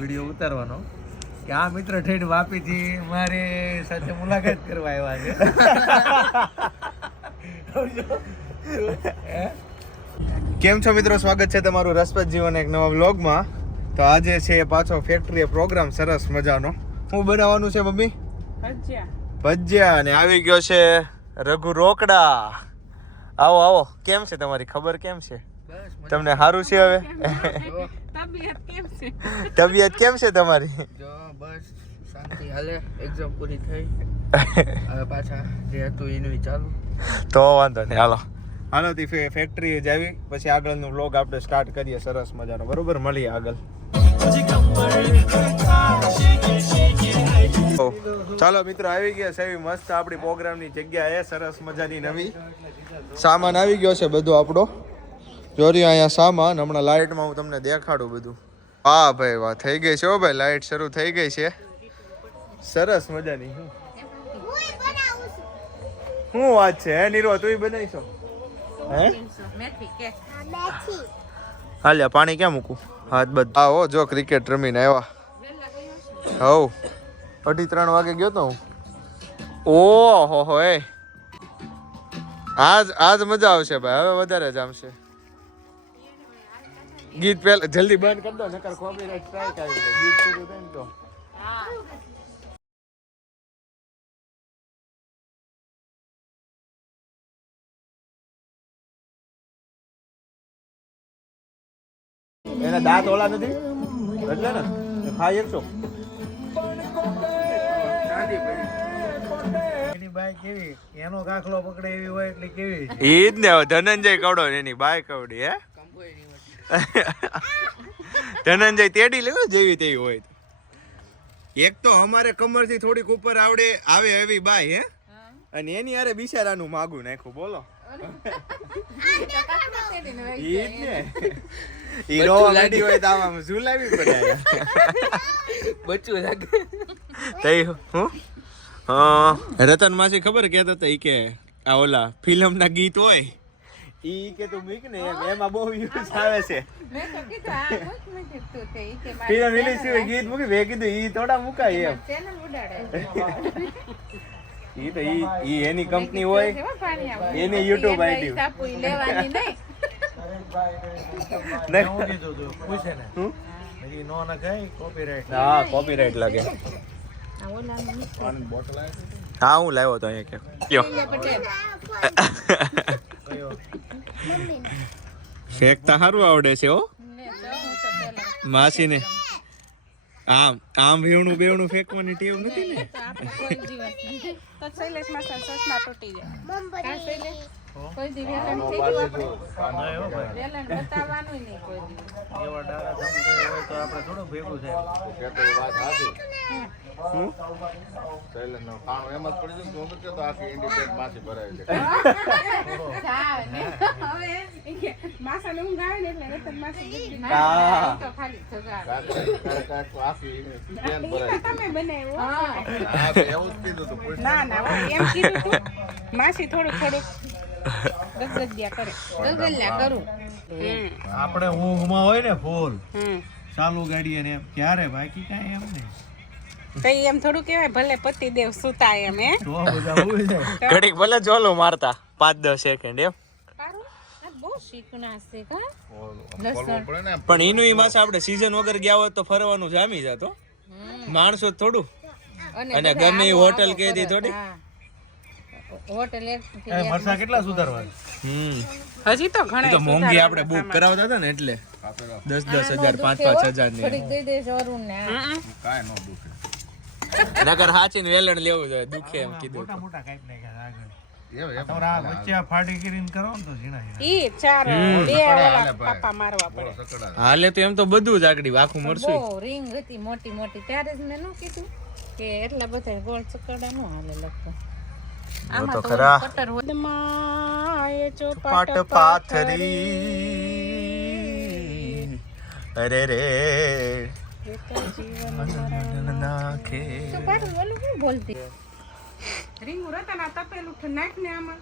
Video ઉતારવાનો કે આ મિત્ર ઠેઠ વાપીથી મારી સાથે મુલાકાત કરવા આવ્યા છે. કેમ છો મિત્રો, સ્વાગત છે તમારું રસપ્રદ જીવન એક નવા વ્લોગમાં. તો આજે છે પાછો ફેક્ટરી પ્રોગ્રામ સરસ મજાનો. શું બનાવવાનું છે મમ્મી? ભજીયા. અને આવી ગયો છે રઘુ રોકડા. આવો આવો. કેમ છે તમારી ખબર? કેમ છે તમને? સારું છે? હવે તબિયત કેમ છે તમારી? જો બસ શાંતિ હાલે. એક્ઝામ પૂરી થઈ, હવે પાછા જે હતું એનું ચાલુ. તો વાંધો નહીં, હાલો હાલો થી ફેક્ટરી જ આવી પછી આગળનો વ્લોગ આપણે સ્ટાર્ટ કરીએ સરસ મજાનો. બરોબર, મળીએ આગળ. ચાલો મિત્રો, આવી ગયા છે એવી મસ્ત આપણી પ્રોગ્રામની જગ્યાએ. સરસ મજાની નવી સામાન આવી ગયો છે બધો આપણો. જોરી અહીંયા સામાન, હમણાં લાઇટમાં હું તમને દેખાડું બધું. વાહ ભાઈ વાહ, થઈ ગઈ છે હો ભાઈ, લાઇટ શરૂ થઈ ગઈ છે સરસ મજાની. શું વાત છે હે નીરવા, તું બનાવીશો? હે હાલ્યા પાણી ક્યાં મૂકું? હાથ બધ આવો. જો ક્રિકેટ રમીને આવ્યા. હવ 2:30 વાગે ગયો તો હું. ઓહો હો, એ આજ મજા આવશે ભાઈ. હવે વધારે જ આવશે. ગીત પહેલા જલ્દી બંધ કરી દો, નકર કોપીરાઈટ સ્ટ્રાઇક આવી જાય. ગીત શરૂ થાય ને તો એના દાંત ઓલા નથી એટલે ને ખાઈ એકશો. એની બાઈ કેવી, એનો કાખલો પકડે એવી હોય એટલે કેવી. ઈ જ ને, ધનંજય કવડો એની બાઈ કવડી. હે ધનંજય તેડી લેવો જેવી તેવી હોય. એક તો અમારે કમર થી થોડીક ઉપર આવે એવી બાઈ. હે અને એની હારે બિચારાનું માગું નાખ્યું. બોલો ઈ જ ને, ઈ રોવા લાડી હોય તો આમ ઝુલાવી પડે. બચ્ચું લાગે તઈ હું હા. રતન માસી ખબર કેતા હતા ઈ કે આ ઓલા ફિલ્મ ના ગીત હોય ઈ કે તું મીક ને એમાં બહુ યુઝ આવે છે. ફિલ્મ રિલીઝ થયું ગીત મૂકી, મેં કીધું ઈ થોડા મુકાય એમ. ઈ તો ઈ એની કંપની હોય, એની યુટ્યુબ આઈડી હા કોપીરાઈટ લાગે. હા હું લાવ્યો તો અહીંયા ફેંકતા સારું આવડે છે હો માસી ને. આમ વેવણું બેવણું ફેંકવાની ટેવ નથી ને. માસી થોડુંક આપણે ઊંઘમાં હોય ને ફૂલ ચાલુ ગાડીએ ને ક્યારે બાકી કાંઈ એમ નહીં. તઈ એમ થોડું કેવાય ભલે પતિદેવ સુતા એમ. હે ઘડીક ભલે જોલો મારતા 5-10 સેકન્ડ એમ. પણ એનું માસે આપણે સીઝન વગર ગયા હોત તો ફરવાનું જામી જતો માણસો થોડું. અને ગમે એ હોટલ કે દી થોડી હોટલ વર્ષા કેટલા સુધારવા. હજી તો ઘણા તો મોંઘી આપણે બુક કરાવતા હતા ને એટલે 10,000 5,000 ની દઈ દેજો અરુણ ને કાય નો દુખે. નકર હાચીને વેલણ લેવું જોઈએ, દુખે એમ કીધું. મોટા મોટા કાઈ નાખ્યા આગળ. આ વચ્ચે ફાડી કરીને કરો ને તો ઝીણા ઈ ચાર બે ઓલા પાપા મારવા પડે. હાલે તો એમ તો બધું જ આગળ વાખું મરશું. બહુ રિંગ હતી મોટી મોટી, ત્યારે જ મેં નું કીધું કે એટલા બધા ગોળ ચકડા નો હાલે લગતો. આમાં તો કટર હોય માય ચોપાટ પાથરી અરે રે જીવન નાખે. ચોપાટ બોલું હું બોલતી રીંગું રતન આ તપેલું નાખ ને આમાં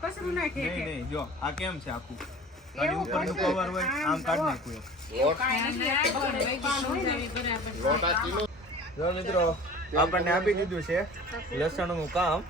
કસરું નાખે નહીં નહીં જો આ કેમ છે આખું આની ઉપરનું કવર હોય આમ કાઢ નાખ્યું જો મિત્રો આપણને આપી દીધું છે લસણનું કામ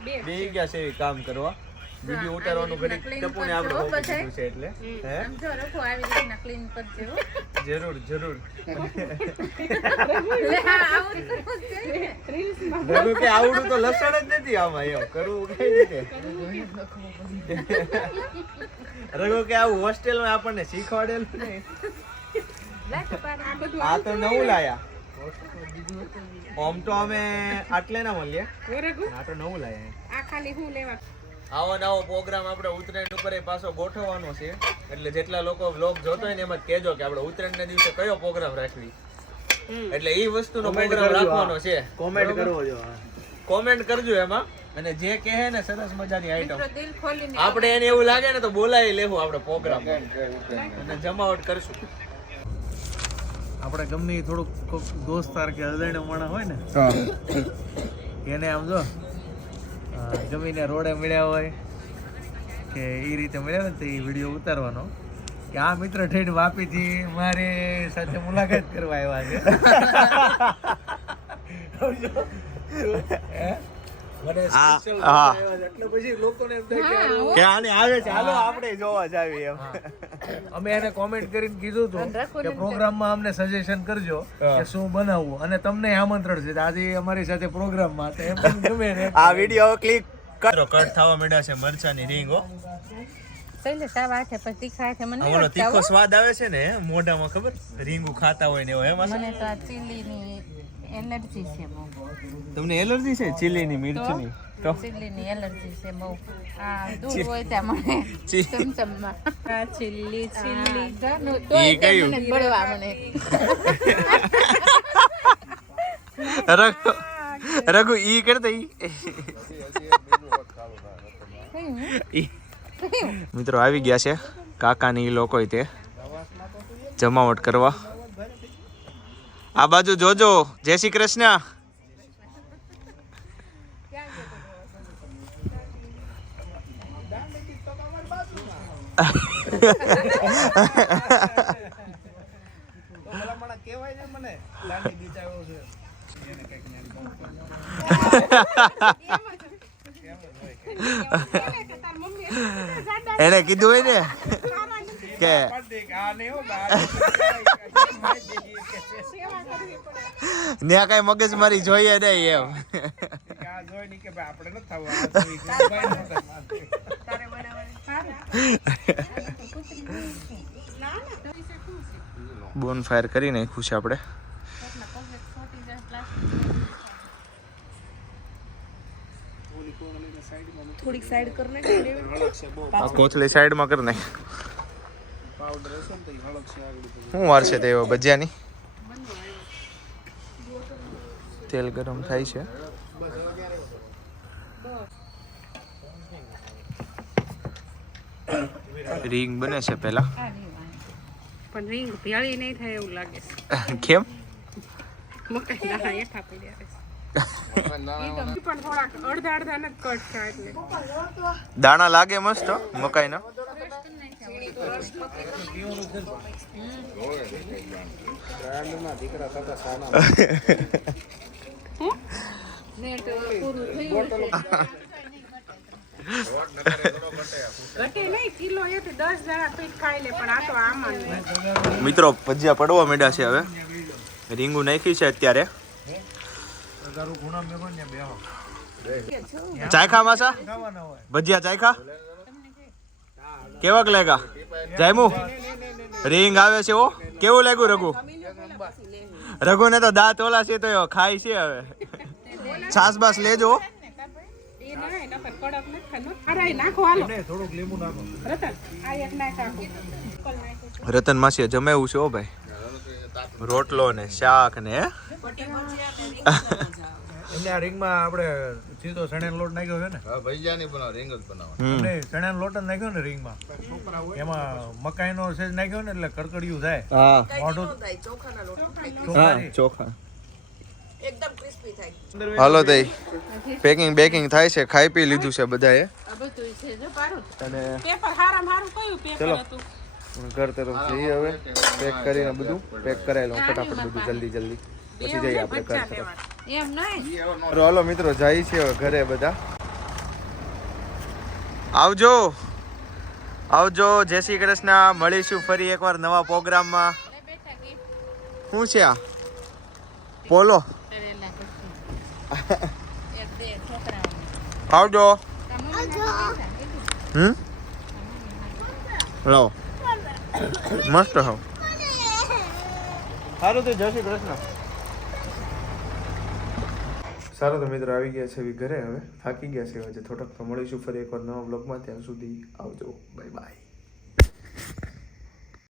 બે ગયા છે એ કામ કરવા વિડિયો ઉતારવાનું ઘડી ટપુને આપણે હોપી દીધું છે એટલે હે જો રખો આવી રીતના ક્લીન કરજો જરૂર જરૂર લે હા આવું કરવું છે રઘુ કે આવડું તો લસણ જ નથી આમાં એમ કરવું કઈ રીતે રઘુ કે આવું હોસ્ટેલમાં આપણને શીખવાડેલું નહીં આ તો નવું લાયા ઓમ તો અમે આટલે ના મળીએ આ તો નવું લાયા આ ખાલી હું લેવા આવો નવો પ્રોગ્રામ આપણે ઉત્તરાયણ ઉપર પાછો ગોઠવવાનો છે એટલે જેટલા લોકો વ્લોગ જોતો હોય ને એમ જ કહેજો કે આપણે ઉત્તરાયણના દિવસે કયો પ્રોગ્રામ રાખવી એટલે એ વસ્તુનો પ્રોગ્રામ રાખવાનો છે કોમેન્ટ કરવો જો કોમેન્ટ કરજો એમાં અને જે કહે ને સરસ મજાની આઈટમ દિલ ખોલીને આપણે એને એવું લાગે ને તો બોલાવી લેવું આપણે પ્રોગ્રામ અને જમાવટ કરશું આપણે ગમે થોડુંક દોસ્તાર કે અજાણ્યો માણસ હોય ને એને આમ જો જમીને રોડે મળ્યા હોય કે એ રીતે મળ્યા હોય તો એ વિડીયો ઉતારવાનો કે આ મિત્ર ઠેઠ વાપીથી મારી સાથે મુલાકાત કરવા આવ્યા છે અમે એને કોમેન્ટ કરીને કીધું હતું કે પ્રોગ્રામમાં અમને સજેશન કરજો કે શું બનાવવું અને તમને આમંત્રણ છે આજે અમારી સાથે પ્રોગ્રામમાં તો એમ ગમે ને આ વિડિયો ક્લિક કરો કટ થવા માંડ્યા છે મરચાની રીંગ હો પહેલે સાવ આઠે પછી તીખા આઠે મને ઓલો તીખો સ્વાદ આવે છે ને મોઢામાં ખબર રીંગું ખાતા હોય ને એવો એમાં મને તો આ ચીલીની એલર્જી છે બહુ તમને એલર્જી છે ચીલીની મિર્ચની તો ચીલીની એલર્જી છે બહુ આ દૂર હોય ત્યાં મને ચમચમમાં આ ચીલી ચીલી જાનો તો મને બળવા મને રઘુ ઈ કરતા ઈ મિત્રો આવી ગયા છે કાકાની લોકો તે જમાવટ કરવા આ બાજુ જોજો જય શ્રી કૃષ્ણ એને કીધું હોય ને કે ત્યાં કઈ મગજ મારી જોઈએ નહીં એમ બોન ફાયર કરી નાખ્યું છે આપણે થોડીક સાઈડ કર નાખ કોથળી સાઈડમાં કરી નાખ શું વાર છે તે ભજીયાની તેલ ગરમ થાય છે રીંગ બને છે પેલા પણ રીંગ ભેળી નહીં થાય એવું લાગે છે કેમ મકાઈ દાણા હેઠા પડ્યા છે પણ થોડાક અડધા અડધા નથી કટ થાય એટલે દાણા લાગે મસ્ત મકાઈના મિત્રો ભજીયા પડવા માંડ્યા છે હવે રીંગું નાખી છે અત્યારે ચાયખા માસા ભજીયા ચાયખા કેવાક લાગ્યા જાયમુ રીંગ આવે છે ઓ કેવું લાગ્યું રઘુ રઘુ ને તો દાંત ઓલા છે તો ખાય છે હવે છાસ બાસ લેજો રતન માસી જમાવ્યું છે ઓ ભાઈ રોટલો ને શાક ને એમને આ રીંગમાં આપણે સીધો ચણાનો લોટ નાખ્યો છે ને ભજીયાની બનાવો રીંગ જ બનાવો એમને ચણાનો લોટ જ નાખ્યો ને રીંગમાં એમાં મકાઈનો સેજ નાખ્યો ને એટલે કડકડિયું થાય હા મોઢું ચોખા એકદમ ક્રિસ્પી થાય. હાલો તઈ પેકિંગ બેકિંગ થાય છે, ખાઈ પી લીધું છે બધાએ આ બધું છે જો પારું. અને પેપર હારામાં હારું કયું પેપર ચલો. હતું? ઘર તરફ જઈએ હવે. પેક કરીને બધું પેક કરાવી લઉં ફટાફટ બધું જલ્દી પછી જઈએ આપણે ઘર તરફ. એમ નહીં. હાલો મિત્રો જાય છે હવે ઘરે બધા. આવજો આવજો, જય શ્રી કૃષ્ણ. મળીશું ફરી એકવાર નવા પ્રોગ્રામમાં. શું છે આ પોલો? આવજો. લાવો મસ્ત હો. સારું તો જય શ્રી કૃષ્ણ. સારું તો મિત્રો આવી ગયા છે ઘરે, હવે થાકી ગયા છે. હવે થોડાક તો મળીશું ફરી એકવાર નવા બ્લોગમાં. ત્યાં સુધી આવજો, બાય બાય.